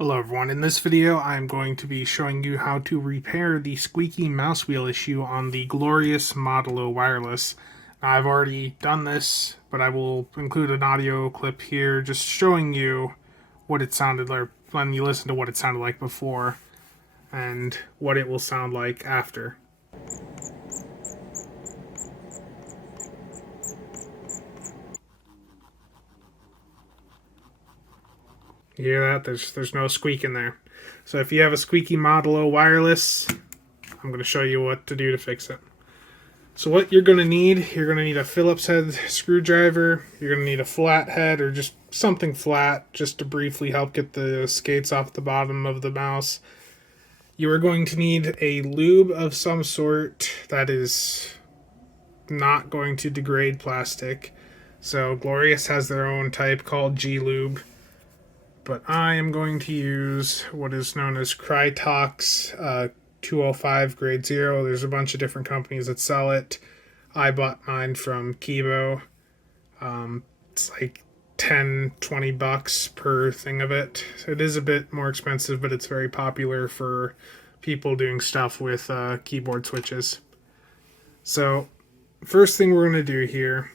Hello everyone, in this video I'm going to be showing you how to repair the squeaky mouse wheel issue on the glorious Model O wireless. Now, I've already done this, but I will include an audio clip here just showing you what it sounded like when you listen to what it sounded like before and what it will sound like after. You hear that? There's no squeak in there. So if you have a squeaky Model O wireless, I'm going to show you what to do to fix it. So what you're going to need a Phillips head screwdriver, you're going to need a flat head or just something flat just to briefly help get the skates off the bottom of the mouse. You are going to need a lube of some sort that is not going to degrade plastic. So Glorious has their own type called G-Lube, but I am going to use what is known as Krytox 205 grade 0. There's a bunch of different companies that sell it. I bought mine from Kibo. It's like 10-20 bucks per thing of it. So it is a bit more expensive, but it's very popular for people doing stuff with keyboard switches. So first thing we're going to do here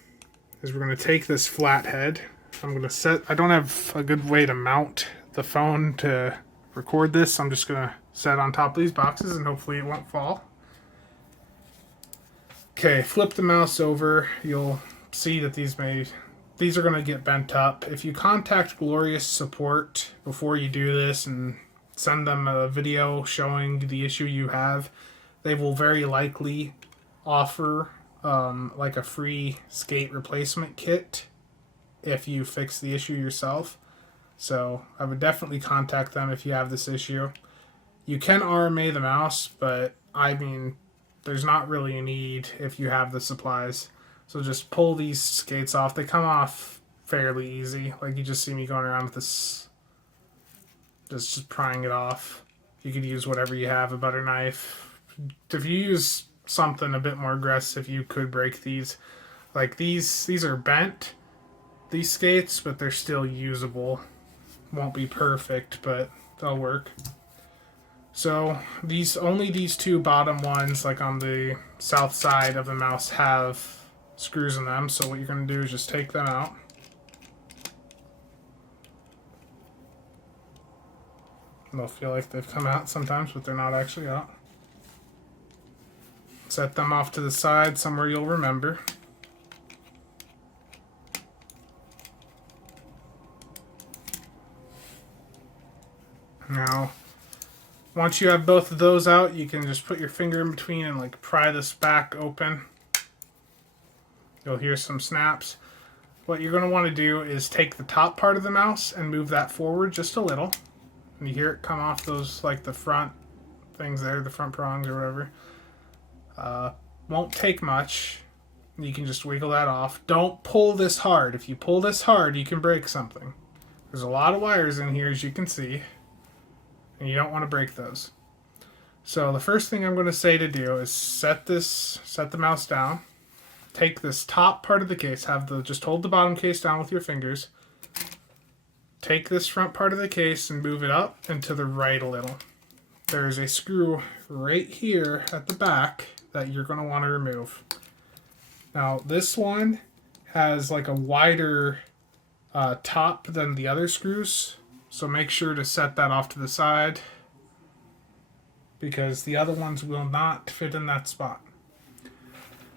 is we're going to take this flat head. I'm going to set, I don't have a good way to mount the phone to record this. I'm just going to set on top of these boxes and hopefully it won't fall. Okay, flip the mouse over. You'll see that these are going to get bent up. If you contact Glorious support before you do this and send them a video showing the issue you have, they will very likely offer like a free skate replacement kit if you fix the issue yourself. So I would definitely contact them if you have this issue. You can RMA the mouse, but I mean, there's not really a need if you have the supplies. So just pull these skates off. They come off fairly easy. Like you just see me going around with this, just prying it off. You could use whatever you have, a butter knife. If you use something a bit more aggressive, you could break these. Like these are bent, these skates, but they're still usable. Won't be perfect, but they'll work. So only these two bottom ones, like on the south side of the mouse, have screws in them. So what you're going to do is just take them out. They'll feel like they've come out sometimes, but they're not actually out. Set them off to the side somewhere you'll remember. Now, once you have both of those out, you can just put your finger in between and like pry this back open. You'll hear some snaps. What you're going to want to do is take the top part of the mouse and move that forward just a little. And you hear it come off those, like the front things there, the front prongs or whatever. Won't take much. You can just wiggle that off. Don't pull this hard. If you pull this hard, you can break something. There's a lot of wires in here, as you can see, and you don't want to break those. So the first thing I'm going to say to do is set the mouse down. Take this top part of the case, just hold the bottom case down with your fingers. Take this front part of the case and move it up and to the right a little. There's a screw right here at the back that you're going to want to remove. Now this one has like a wider top than the other screws, so make sure to set that off to the side because the other ones will not fit in that spot.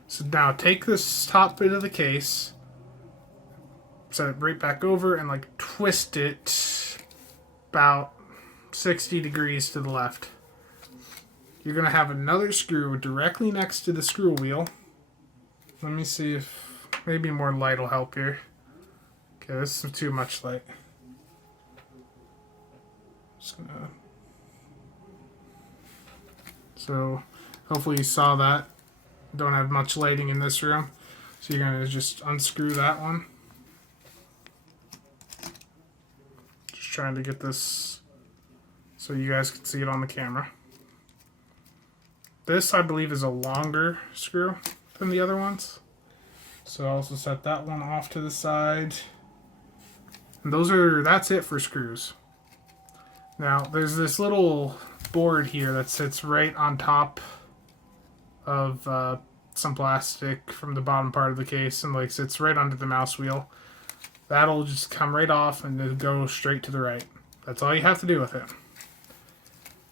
So now take this top bit of the case, set it right back over and like twist it about 60 degrees to the left. You're going to have another screw directly next to the screw wheel. Let me see if maybe more light will help here. Okay, this is too much light. So hopefully you saw that. Don't have much lighting in this room. So you're going to just unscrew that one. Just trying to get this so you guys can see it on the camera. This, I believe, is a longer screw than the other ones. So I'll also set that one off to the side. And that's it for screws. Now, there's this little board here that sits right on top of some plastic from the bottom part of the case and like sits right under the mouse wheel. That'll just come right off and it'll go straight to the right. That's all you have to do with it.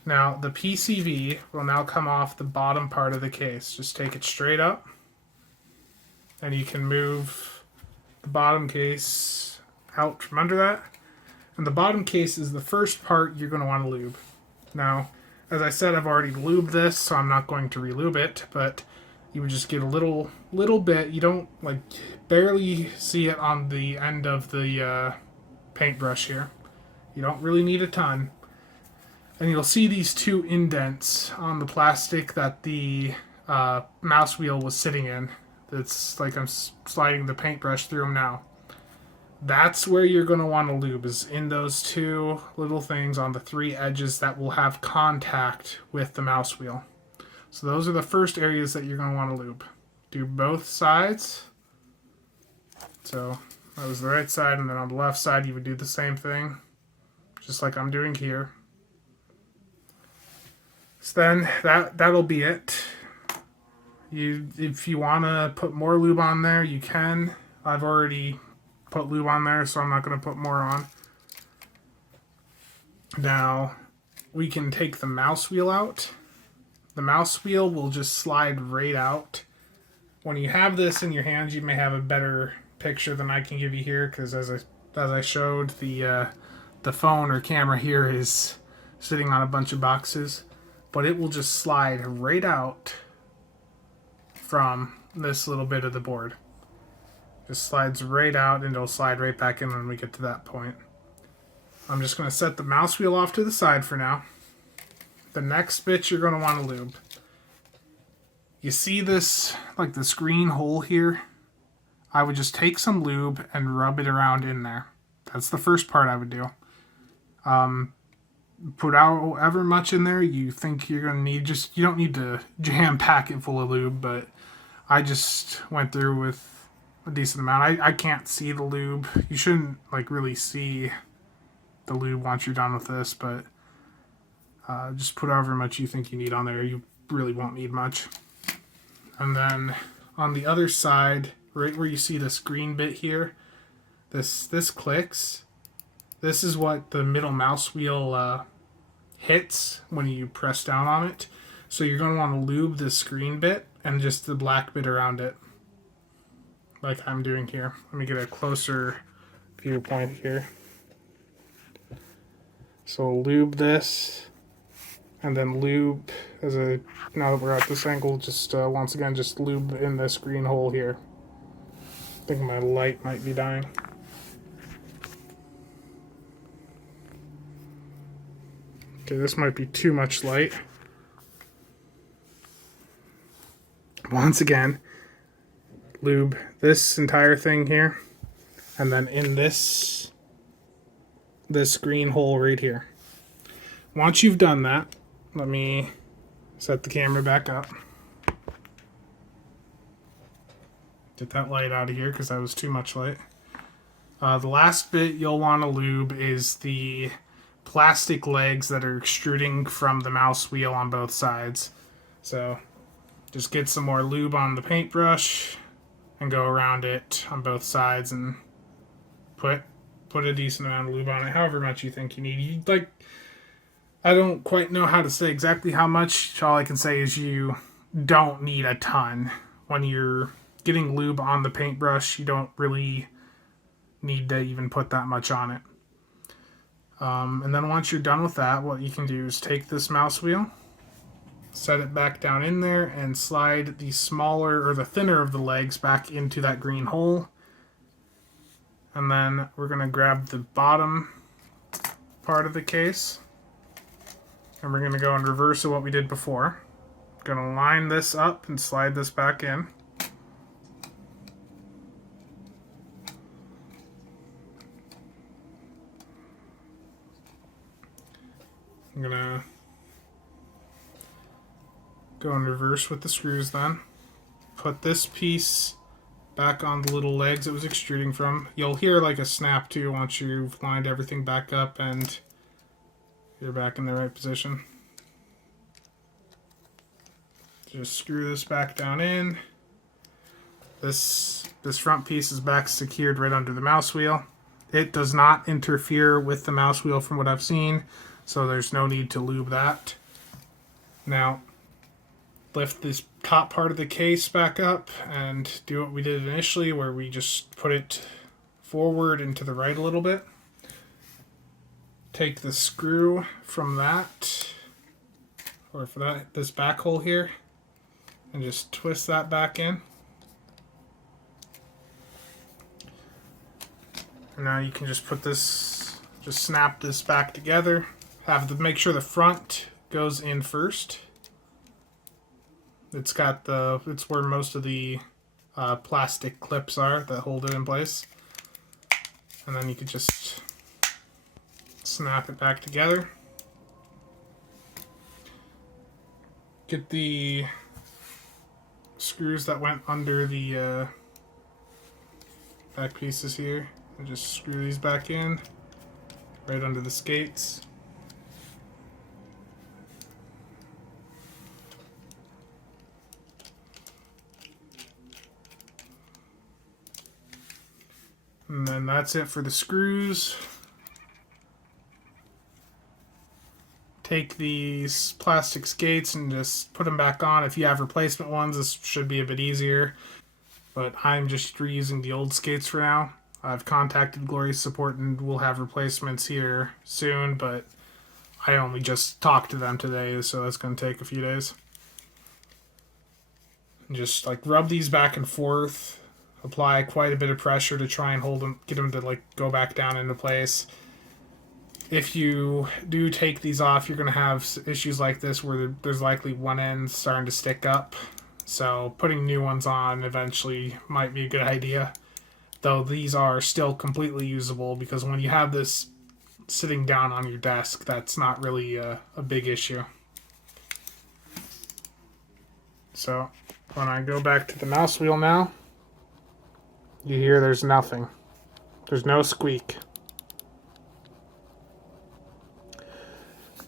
Now, the PCB will now come off the bottom part of the case. Just take it straight up and you can move the bottom case out from under that. And the bottom case is the first part you're going to want to lube. Now, as I said, I've already lubed this, so I'm not going to relube it, but you would just get a little bit. You don't, like, barely see it on the end of the paintbrush here. You don't really need a ton. And you'll see these two indents on the plastic that the mouse wheel was sitting in. It's like I'm sliding the paintbrush through them now. That's where you're going to want to lube, is in those two little things on the three edges that will have contact with the mouse wheel. So those are the first areas that you're going to want to lube. Do both sides. So that was the right side, and then on the left side you would do the same thing, just like I'm doing here. So then that'll be it. If you want to put more lube on there, you can. I've already put lube on there, so I'm not going to put more on. Now, we can take the mouse wheel out. The mouse wheel will just slide right out. When you have this in your hands, you may have a better picture than I can give you here, because as I showed, the phone or camera here is sitting on a bunch of boxes, but it will just slide right out from this little bit of the board. Just slides right out and it'll slide right back in when we get to that point. I'm just going to set the mouse wheel off to the side for now. The next bit you're going to want to lube. You see this, like this green hole here? I would just take some lube and rub it around in there. That's the first part I would do. Put however much in there you think you're going to need. You don't need to jam pack it full of lube, but I just went through with a decent amount. I can't see the lube. You shouldn't like really see the lube once you're done with this, but just put however much you think you need on there. You really won't need much. And then on the other side, right where you see this green bit here, this clicks. This is what the middle mouse wheel hits when you press down on it. So you're going to want to lube this green bit and just the black bit around it, like I'm doing here. Let me get a closer viewpoint here. So lube this, and then lube, now that we're at this angle, just once again, just lube in this green hole here. I think my light might be dying. Okay, this might be too much light. Once again, lube this entire thing here, and then in this green hole right here. Once you've done that, let me set the camera back up. Get that light out of here because that was too much light. The last bit you'll want to lube is the plastic legs that are extruding from the mouse wheel on both sides. So just get some more lube on the paintbrush and go around it on both sides and put a decent amount of lube on it, however much you think you need. I don't quite know how to say exactly how much. All I can say is you don't need a ton. When you're getting lube on the paintbrush, you don't really need to even put that much on it. And then once you're done with that, what you can do is take this mouse wheel, set it back down in there, and slide the smaller or the thinner of the legs back into that green hole. And then we're going to grab the bottom part of the case, and we're going to go in reverse of what we did before. Going to line this up and slide this back in. I'm going to go in reverse with the screws then. Put this piece back on the little legs it was extruding from. You'll hear like a snap too once you've lined everything back up and You're back in the right position. Just screw this back down in. This front piece is back secured right under the mouse wheel. It does not interfere with the mouse wheel from what I've seen, so there's no need to lube that. Now, lift this top part of the case back up and do what we did initially, where we just put it forward and to the right a little bit. Take the screw from that, or for that, this back hole here, and just twist that back in. And now you can just put this, just snap this back together. Have to make sure the front goes in first. It's where most of the plastic clips are that hold it in place. And then you could just snap it back together. Get the screws that went under the back pieces here, and just screw these back in right under the skates. And then that's it for the screws. Take these plastic skates and just put them back on. If you have replacement ones, this should be a bit easier. But I'm just reusing the old skates for now. I've contacted Glory's support and we'll have replacements here soon, but I only just talked to them today, so that's going to take a few days. And just like rub these back and forth. Apply quite a bit of pressure to try and hold them, get them to like go back down into place. If you do take these off, you're going to have issues like this where there's likely one end starting to stick up. So putting new ones on eventually might be a good idea. Though these are still completely usable, because when you have this sitting down on your desk, that's not really a big issue. So when I go back to the mouse wheel now, you hear there's nothing. There's no squeak.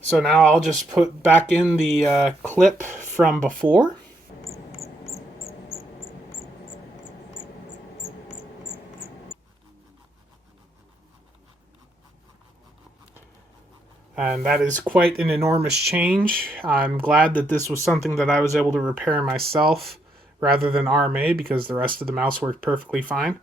So now I'll just put back in the clip from before. And that is quite an enormous change. I'm glad that this was something that I was able to repair myself rather than RMA, because the rest of the mouse worked perfectly fine.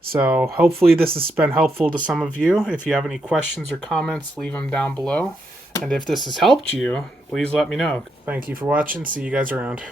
So hopefully this has been helpful to some of you. If you have any questions or comments, leave them down below. And if this has helped you, please let me know. Thank you for watching. See you guys around.